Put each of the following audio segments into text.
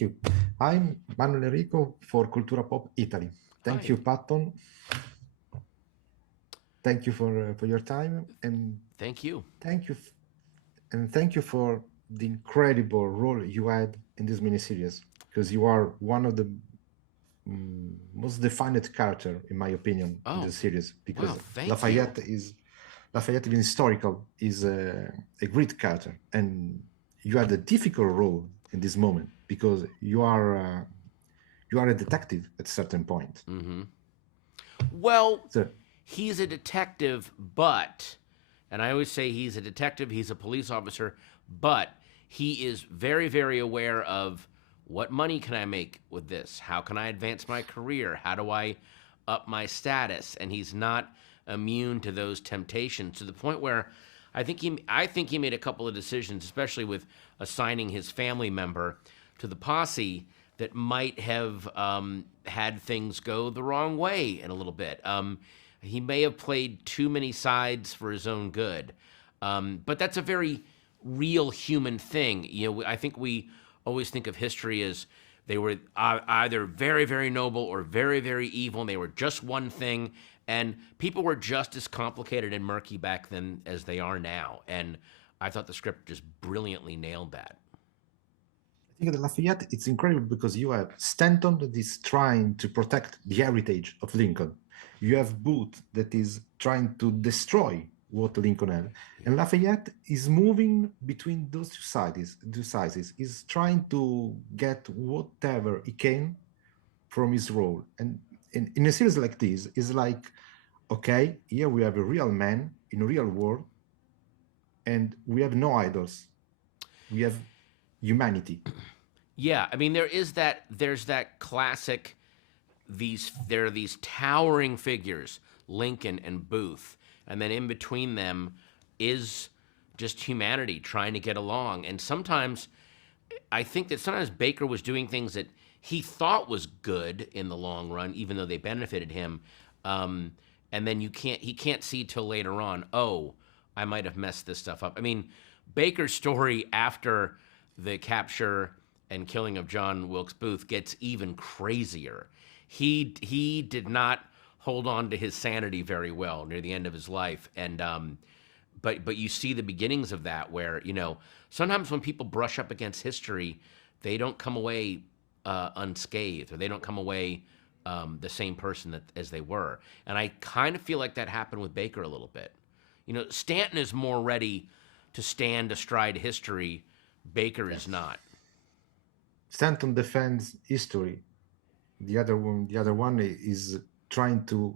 Thank you. I'm Manuel Enrico for Cultura Pop Italy. Thank Hi. you, Patton. Thank you for your time, and Thank you. thank you, thank you for the incredible role you had in this miniseries, because you are one of the most defined character, in my opinion, in Oh, the series. wow. Because Thank you. Lafayette in historical is a great character, and you had a difficult role in this moment because you are a detective at a certain point. Well, So he's a detective, but, and I always say he's a detective, he's a police officer, but he is very, very aware of what money can I make with this? How can I advance my career? How do I up my status? And he's not immune to those temptations to the point where I think he made a couple of decisions, especially with assigning his family member to the posse, that might have had things go the wrong way in a little bit. He may have played too many sides for his own good, but that's a very real human thing. You know, I think we always think of history as they were either very, very noble or very, very evil, and they were just one thing. And people were just as complicated and murky back then as they are now. And I thought the script just brilliantly nailed that. I think that Lafayette, it's incredible because you have Stanton that is trying to protect the heritage of Lincoln. You have Booth that is trying to destroy what Lincoln had. And Lafayette is moving between those two sizes. He's trying to get whatever he can from his role. And in a series like this, it's like, okay, here we have a real man in a real world, and we have no idols. We have humanity. Yeah, I mean there's that classic there are these towering figures, Lincoln and Booth, and then in between them is just humanity trying to get along. And sometimes I think that sometimes Baker was doing things that he thought was good in the long run, even though they benefited him. And then he can't see till later on, oh, I might have messed this stuff up. I mean, Baker's story after the capture and killing of John Wilkes Booth gets even crazier. He did not hold on to his sanity very well near the end of his life, and but you see the beginnings of that, where sometimes when people brush up against history, they don't come away unscathed, or they don't come away the same person as they were. And I kind of feel like that happened with Baker a little bit. Stanton is more ready to stand astride history. Baker is not. Stanton defends history. The other one is trying to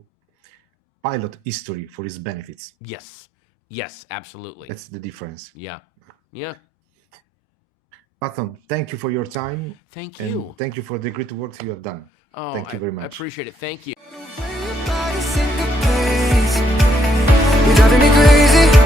pilot history for his benefits. Yes, absolutely. That's the difference. Yeah. Patton, thank you for your time. Thank you. And thank you for the great work you have done. Oh, thank you very much. I appreciate it. Thank you. You're driving me crazy.